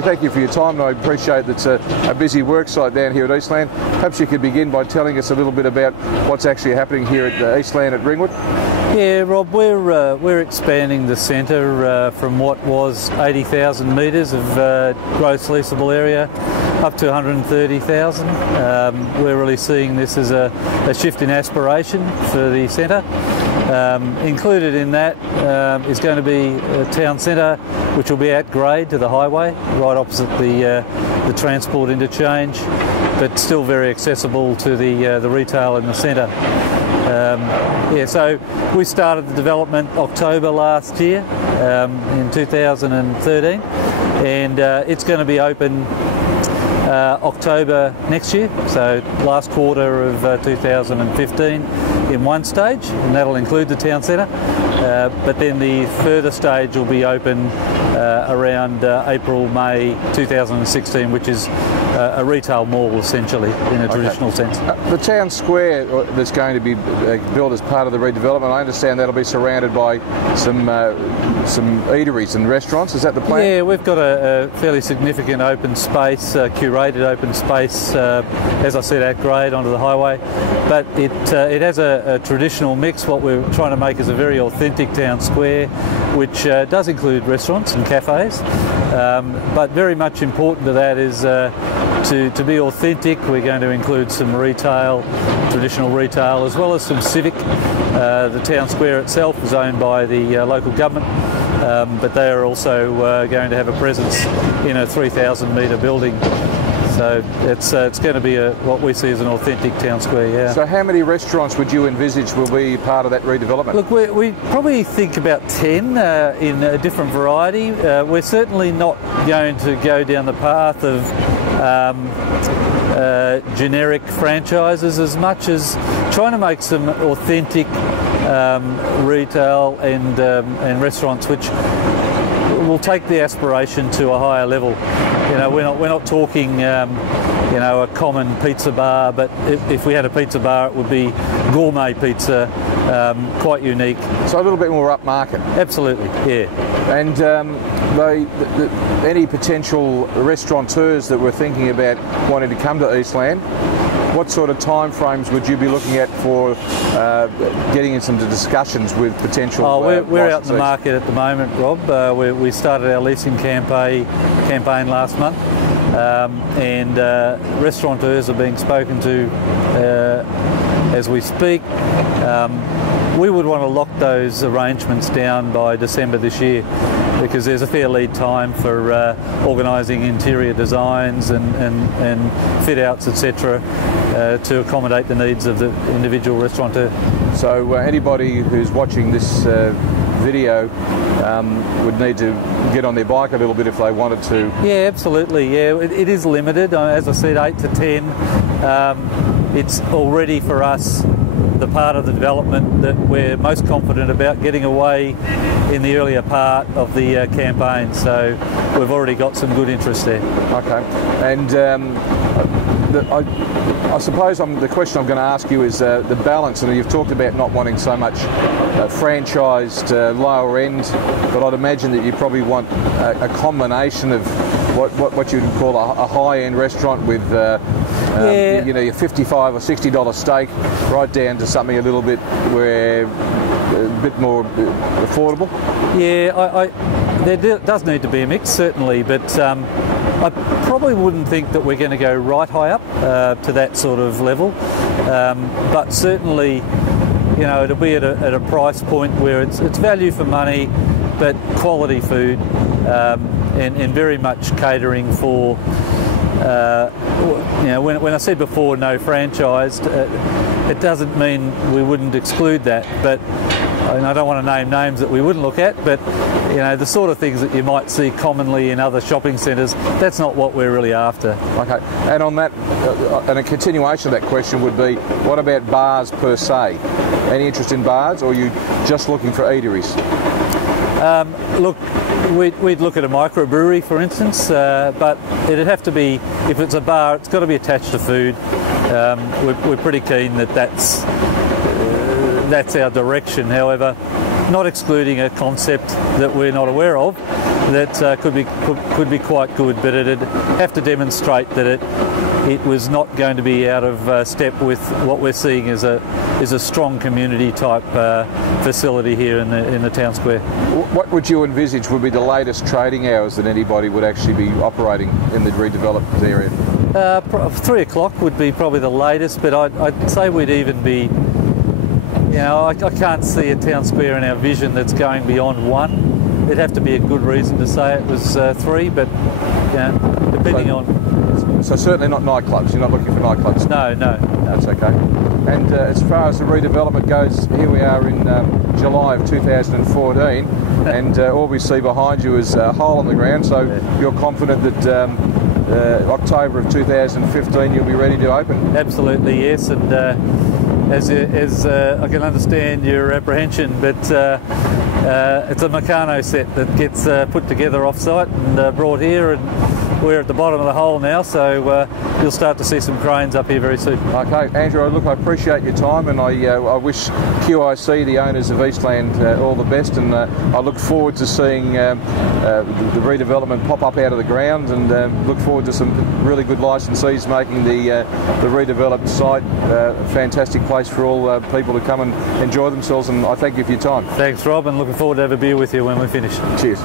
Thank you for your time, and I appreciate that it's a busy work site down here at Eastland. Perhaps you could begin by telling us a little bit about what's actually happening here at Eastland at Ringwood. Yeah, Rob, we're expanding the centre from what was 80,000 metres of gross leasable area up to 130,000. We're really seeing this as a shift in aspiration for the centre. Included in that is going to be a town centre which will be at grade to the highway, right opposite the transport interchange, but still very accessible to the retail in the centre. So we started the development October last year in 2013, and it's going to be open October next year, so last quarter of 2015 in one stage, and that'll include the town centre, but then the further stage will be open around April, May 2016, which is a retail mall essentially in a traditional sense. The town square that's going to be built as part of the redevelopment, I understand that'll be surrounded by some eateries and restaurants. Is that the plan? Yeah, we've got a fairly significant open space, curated open space, as I said, at grade onto the highway, but it has a traditional mix. What we're trying to make is a very authentic town square, which does include restaurants and cafes, but very much important to that is to be authentic. We're going to include some retail, traditional retail, as well as some civic. The town square itself is owned by the local government, but they are also going to have a presence in a 3,000 metre building. So it's going to be what we see as an authentic town square, yeah. So how many restaurants would you envisage will be part of that redevelopment? Look, we probably think about 10 in a different variety. We're certainly not going to go down the path of generic franchises as much as trying to make some authentic retail and restaurants which will take the aspiration to a higher level. You know, we're not talking a common pizza bar, but if we had a pizza bar, it would be gourmet pizza, quite unique. So a little bit more upmarket. Absolutely, yeah. And any potential restaurateurs that were thinking about wanting to come to Eastland, what sort of time frames would you be looking at for getting into some discussions with potential we're out in the market at the moment, Rob. We started our leasing campaign last month, and restaurateurs are being spoken to as we speak. We would want to lock those arrangements down by December this year, because there's a fair lead time for organising interior designs and fit outs, etc., to accommodate the needs of the individual restaurateur. So anybody who's watching this video would need to get on their bike a little bit if they wanted to. Yeah, absolutely. Yeah, it is limited. As I said, 8 to 10. It's already for us the part of the development that we're most confident about getting away in the earlier part of the campaign. So we've already got some good interest there. Okay, and I suppose the question I'm going to ask you is the balance, and you've talked about not wanting so much franchised lower end, but I'd imagine that you probably want a combination of what you'd call a high-end restaurant with your $55 or $60 steak, right down to something a little bit a bit more affordable. Yeah, there does need to be a mix, certainly, but I probably wouldn't think that we're going to go right high up to that sort of level, but certainly, you know, it'll be at a price point where it's value for money, but quality food, and very much catering for. When I said before no franchised, it doesn't mean we wouldn't exclude that, but I don't want to name names that we wouldn't look at, but the sort of things that you might see commonly in other shopping centres, that's not what we're really after. Okay, and on that, and a continuation of that question would be, what about bars per se? Any interest in bars, or are you just looking for eateries? Look, we'd look at a microbrewery, for instance, but it'd have to be, if it's a bar, it's got to be attached to food. We're pretty keen that's our direction. However, not excluding a concept that we're not aware of, that could be quite good, but it'd have to demonstrate that it was not going to be out of step with what we're seeing as a strong community type facility here in the town square. What would you envisage would be the latest trading hours that anybody would actually be operating in the redeveloped area? 3 o'clock would be probably the latest, but I'd say we'd even be, you know, I can't see a town square in our vision that's going beyond 1. It'd have to be a good reason to say it was 3, but you know, depending on. So certainly not nightclubs. You're not looking for nightclubs. No. That's okay. And as far as the redevelopment goes, here we are in July of 2014, and all we see behind you is a hole in the ground. So you're confident that October of 2015 you'll be ready to open? Absolutely, yes. And as I can understand your apprehension, but it's a Meccano set that gets put together off-site and brought here, and we're at the bottom of the hole now, so you'll start to see some cranes up here very soon. Okay, Andrew, look, I appreciate your time, and I wish QIC, the owners of Eastland, all the best, and I look forward to seeing the redevelopment pop up out of the ground, and look forward to some really good licensees making the redeveloped site a fantastic place for all people to come and enjoy themselves, and I thank you for your time. Thanks, Rob, and looking forward to have a beer with you when we finish. Cheers.